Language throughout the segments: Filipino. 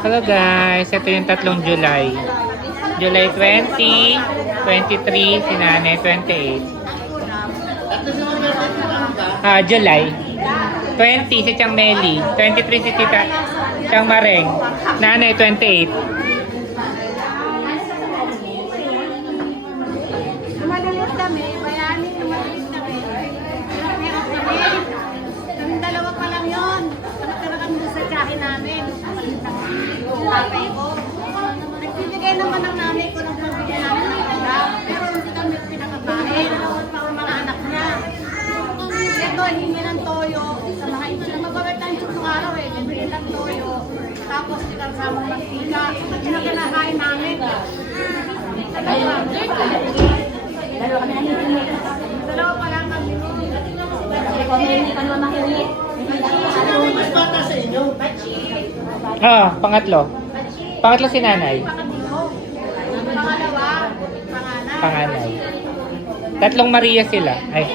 Hello guys, ito yung tatlong July. July 20, 23, si Nanay 28. July 20 si Chang Meli, 23 si Tita Chang Mareng, Nanay 28. Madalit kami, bayanin, madalit kami. Meron kami. Kaming dalawa pa lang yun. Nakatira kami sa tiyahin namin. Yung tatay ko. Nagbibigay naman ang nanay ko ng pambigyan namin ng ganda. Pero hindi kami pinakakain. Ang mga anak niya. Ito, hingi ng toyo. Sa mga ito na magawin tayong tsukong araw eh. Hingi ng toyo. Tapos sinasama mantika. Yun ang kinakain namin. Dalawa pa lang kami. Mas bata sa inyo? Pangatlo. Pangatlo si Nanay. Pangalawa, Panganay. Tatlong Maria sila. Ay.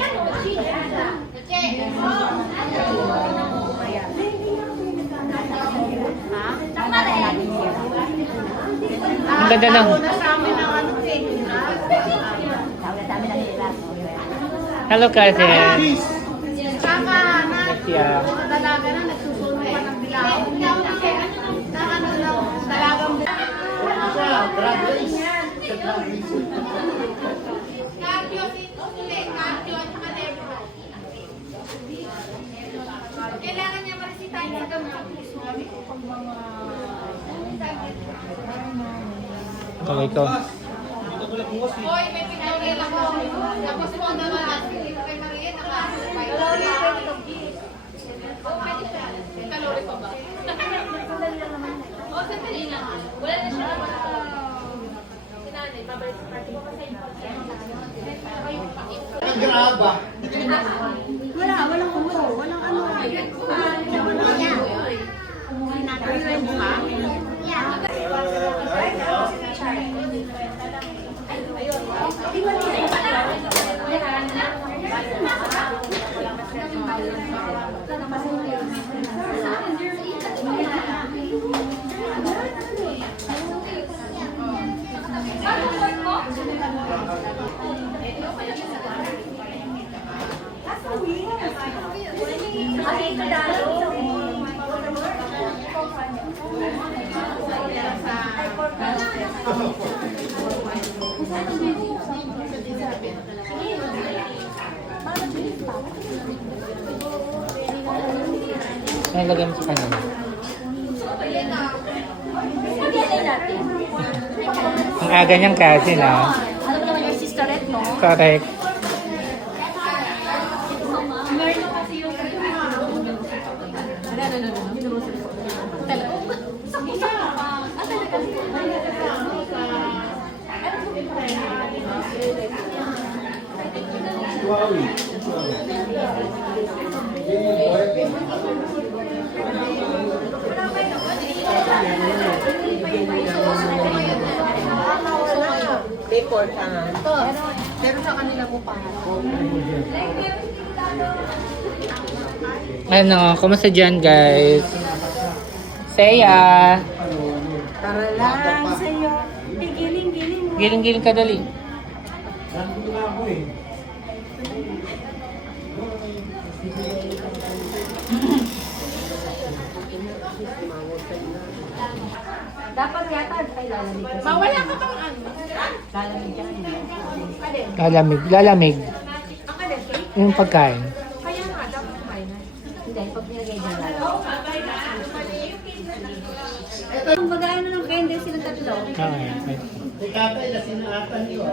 Ang ganda ng... Hello, cousin. Saka na, Yeah. mga dalaga na, nagsusunog pa ng bilaw. Na ano lang, dalagang bilaw. Drag race. Cardio, cardio, at saka nebro. Kailangan niya maresitahin sa gamot. Okay ko. Hoy, may pinaulit ako. Tapos mo naman, kay Maria, naka-survive. Pwede siya. Kalori pa ba? Sandali lang. Wala na siya. Sinanay, pabalik sa party. Graba. Walang umuho. Walang ano. Walang yan. Umuhin natin sa mukha. Ay, lagay mo sa kanya. Ang aga niyang cousin, Alam mo naman yung sisterette, no? Correct. Report Pero sa kanila po pa. Ano, kumusta dyan, guys? Seya! Tara lang sa'yo. Giling-giling mo. Giling-giling ka dali. Dapat yata ay lalamig kasi. Mawala ka pang ano? Lalamig yan. Lalamig. Lalamig. Ang alin, cake? Yung pagkain. Kaya nga, dapat kumain na. Hindi, pag nilagay dyan lalamig. Kung mag-ano ng candle silang tatlo. Okay. Si tatay na sinatan niyo.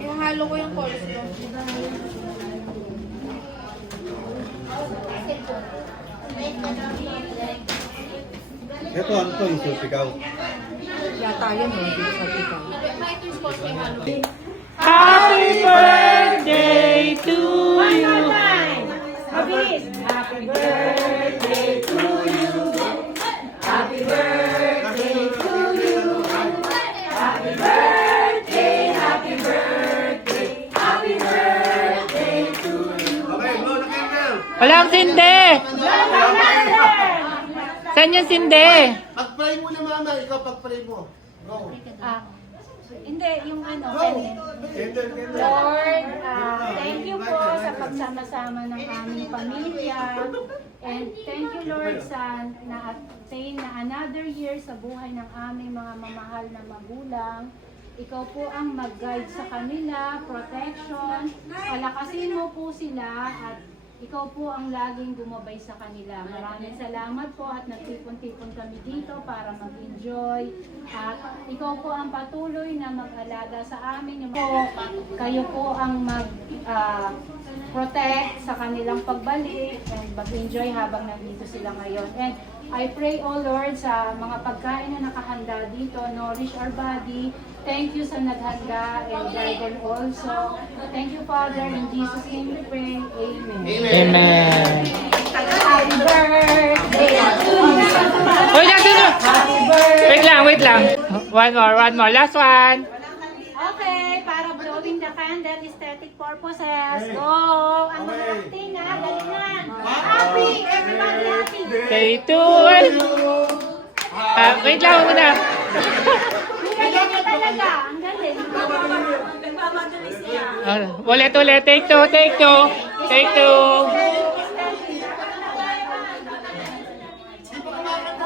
Ihahalo ko yung coleslaw. Ito ano to yung sulpigaw? Yata yun, no? Dito sa pika. Happy birthday to you! Mabilis! Happy birthday to you! Happy birthday to you! Happy birthday! Happy birthday! Happy birthday to you! Okay, blow the candle! Walang sindi! Wala! Saan yung sinde? Pag-pray mo na mama, ikaw pag-pray mo. Go. Hindi, yung ano, Go. Kenneth. Lord, thank you po sa pagsama-sama ng aming pamilya. And thank you, Lord, sa na-attain na another year sa buhay ng aming mga mamahal na magulang. Ikaw po ang mag-guide sa kanila, protection. Palakasin mo po sila at ikaw po ang laging gumabay sa kanila. Maraming salamat po at nagtipon-tipon kami dito para mag-enjoy. At ikaw po ang patuloy na mag-alaga sa amin. Kayo po ang mag-protect sa kanilang pagbalik and mag-enjoy habang nandito sila ngayon. And I pray, O Lord, sa mga pagkain na nakahanda dito, nourish our body. Thank you sa naghanda and guide also. Thank you, Father. In Jesus' name we pray. Amen. Amen. Happy birthday to you. Wait lang, sino? Happy birthday. Wait lang. One more. Last one. Okay, para blowing the candle, aesthetic purposes. Go! Ang mga acting ha, galingan. Happy! Everybody happy! Stay tuned. Wait lang muna. Galing ka talaga. Ang galing. Ulit. Take two.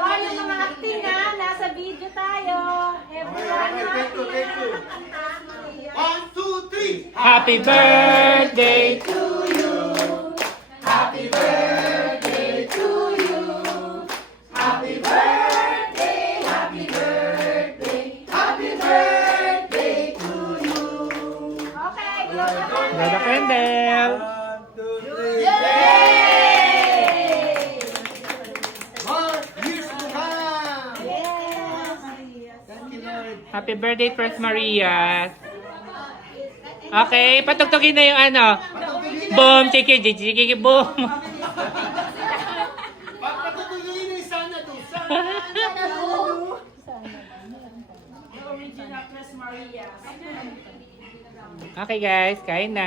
Oh, yung mga acting ha, nasa video tayo. Everyone happy. 1, 2, 3. Happy birthday to Okay, blow the Blow the candle. 1, 2, 3. More years to come. Thank you, Lord. Happy birthday, First Maria. Okay, patugtugin na yung ano. Boom, chiki, boom. Pagpatutuloy na sana to. Okay guys, kain na.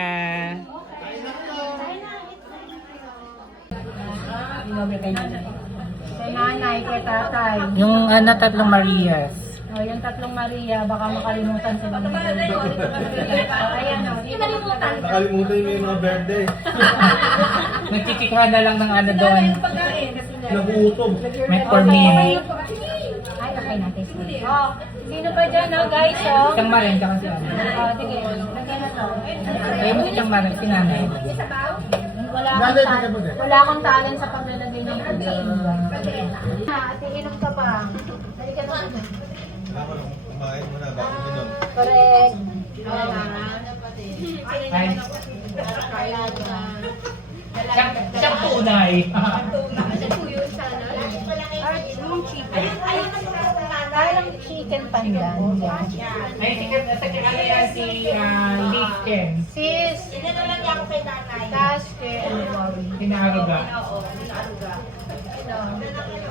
Kay nanay, kay tatay. Yung tatlong Marias. O, yung tatlong Maria, baka makalimutan sila ng birthday. Ayan o, nakalimutan. Nakalimutan niyo yung mga birthday. Nagchichikahan na lang ng ano doon. Naguutom. Met for me. Ay, okay natin. Oh, sino pa dyan, no, guys? Oh, Isang marin, tsaka si ano. sige, lagyan na to. Kaya mo isang marin, si nanay. Wala akong talent sa paglalagay ng putin. Ate, inom ka pa. Halika na. Ako lang, kumain muna bago minom. Correct. Ay. Siyang tunay. Parang chicken pandan. Ay, sige, ano yan si Licken. Sis, Taske, and Worry. Pinaaruga.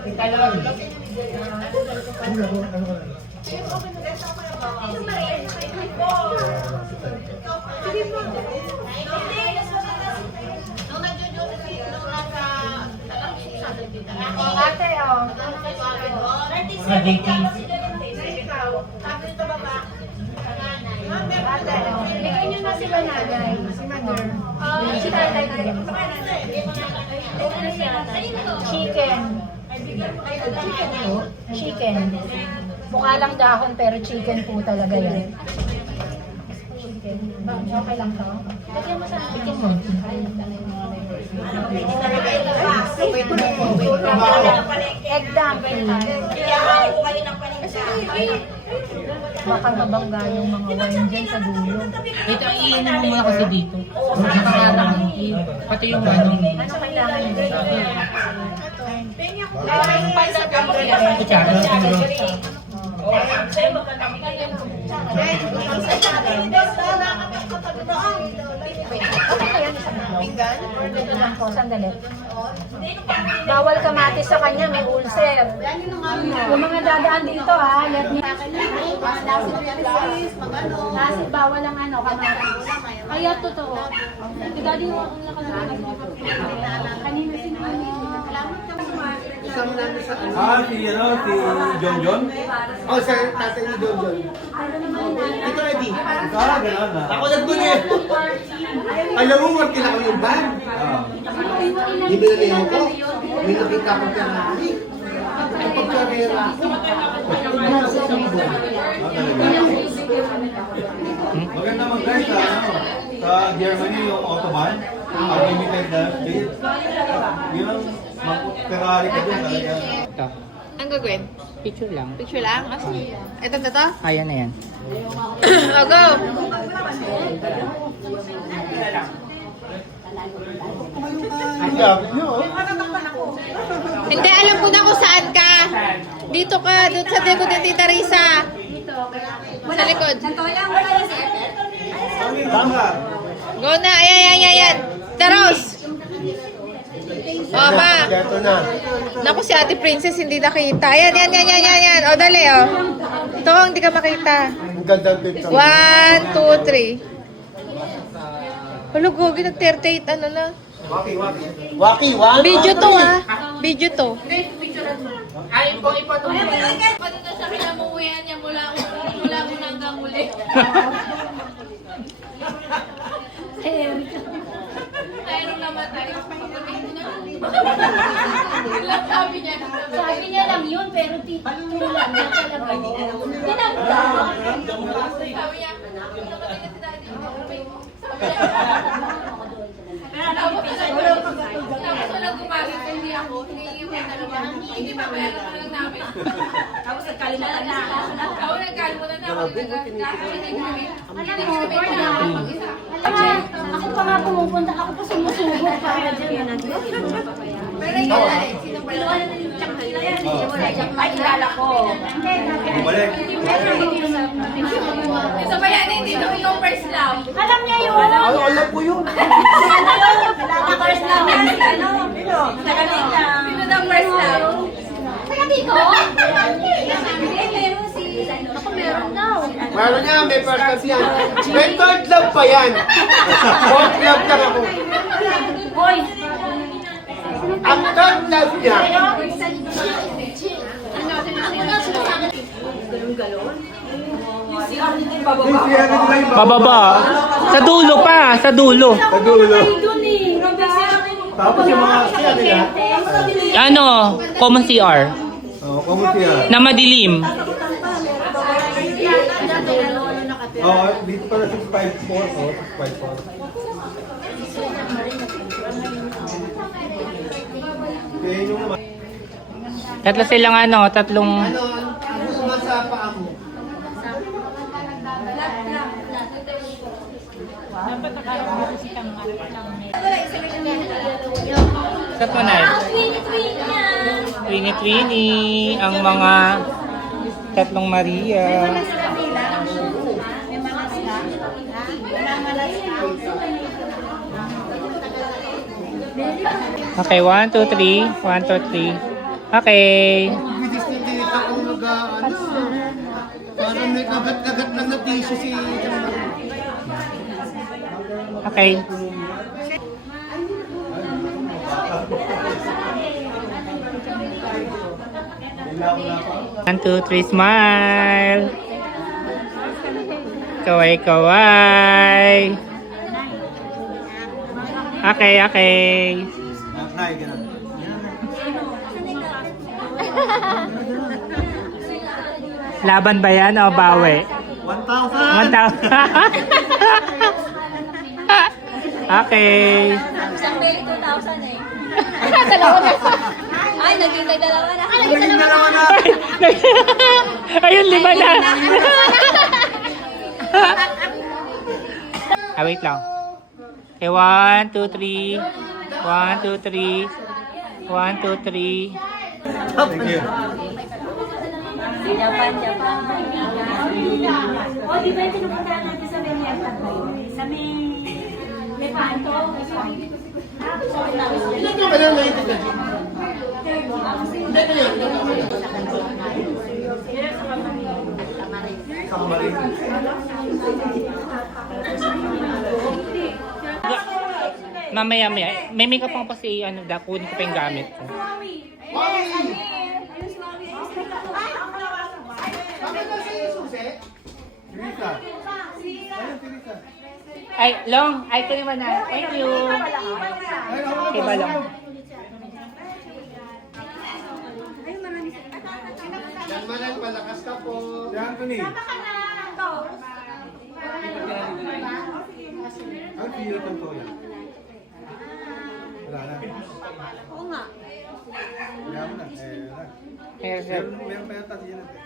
Italon. Ate, oh. Mga JT. Ate, oh. Bigyan nyo na sila nanay. Si mother. Si tatay. Chicken. Chicken. Mukha lang dahon pero chicken po talaga yan. Chicken. Okay lang to? Lagyan mo sa chicken mo. Egg dumpling. Baka mabangga yung mga wine dyan sa dulo. Ito, iinom mo muna kasi dito. Pati yung ano. Ano kailangan nyo? Kutsara. Pinggan? Dito lang po, sandali. Bawal kamatis sa kanya, may ulcer. Yung mga dadaan dito ha, let me... Nasit bawal ang ano, kamatis. Kaya totoo. Hindi dali mo ang nakalagay. Kanina sinunod. Isa kami namin sa ano. Si John John? Oh, sa tatay ni John John. Ito, Eddie. Gano'n na. Ako nagtuli. Alam mo, work kailangan ko yung van. Di ba nalihan ko? May nakita ko Ferrari. Ang pagkarera ko. Maganda naman guys sa Germany yung Autobahn. Unlimited na speed. Yun ang Ferrari ka dun talaga. Ito. Ang gagawin? Picture lang. Picture lang? Ito, ito? Ayan na yan. O, go! Ang gabi nyo, oh. Hindi, alam ko na kung saan ka. Dito ka, doon sa likod ni Tita Risa. Sa likod. Tama. Go na, ayan. Taros! O, ba? Ito na. Naku, si Ate Princess hindi nakita. Ayan. O, dali, o. Ito, hindi ka makita. Ang ganda dito. 1, 2, 3. Hello, Gogi, nag-38, ano na. Waki, one. Video to, Video to. Pati na sa kinamuwian niya mula hanggang uli. Mayroong namatay. Ilang sabi niya? Sabi niya lang yun, pero titulan niya talaga. Tinagda. Sabi niya, namatay na si Daddy. Sabi niya, tapos wala gumagit, hindi ako. Hinihingi ko yung dalawa. Hindi pa pera na lang namin. Tapos nagkalimutan na ako. Ako nagkalimutan na ako. Nagkakalimutan kami. Alam mo, Borda, ako pa nga pumupunta, ako pa sumusubok para dyan. Pero yun, sino pa lang? Ay, kilala ko. Bumalik. Isa pa yan, hindi ito yung first love. Alam niya yun. Alam ko yun. First na ano? Sino daw first love? Taga dito? Meron si... Ako meron daw. Meron niya, may first love yan. May third love pa yan. Fourth love lang ako. Boy! Ang third love niya, Pababa. Sa dulo pa. Sa dulo. Tapos yung mga nila. Ano? Common CR. Kamuti yan. Na madilim. Dito pala 654. 654. Okay, yung naman. Tatlo silang ano, tatlong... ano, ang uma sa paa mo. Sa panay. Twini-twini. Ang mga tatlong Maria. Okay, 1, 2, 3. 1, 2, 3. Okay. Bilis na dito kung ano. Parang may kagat-kagat lang na tissue si... Okay. One, two, three, smile. Kaway-kaway. Okay. Nay, ganun. Laban ba yan o bawi? 1,000! 1,000. Okay. Isang Meli 2,000 eh. Dalawa na. Ay, naging dalawa na. Naging dalawa na! Ayun, 5 na. Wait lang. Okay, 1, 2, 3. 1, 2, 3. 1, 2, 3. Thank you. Japan. O, di ba yung pinupuntahan natin sa Merienda? Sa may panto? Ilan yung kailangan na ito ka? Hindi na yun. Sa kamarin. Mamaya, may makeup pang pa si, kunin ko pa yung gamit ko. Bakit ba sa'yo susi? Teresa. Ayun, Teresa. Ay, Long, ay, ito naman na. Thank you. Ay, ako na Kay Balong. Yan Manang, malakas ka po. Si Anthony. Ang feel ko to yan. Wala na. Oo nga. Wala mo na. Wala. Hair, hair. Meron pa yata siya natin.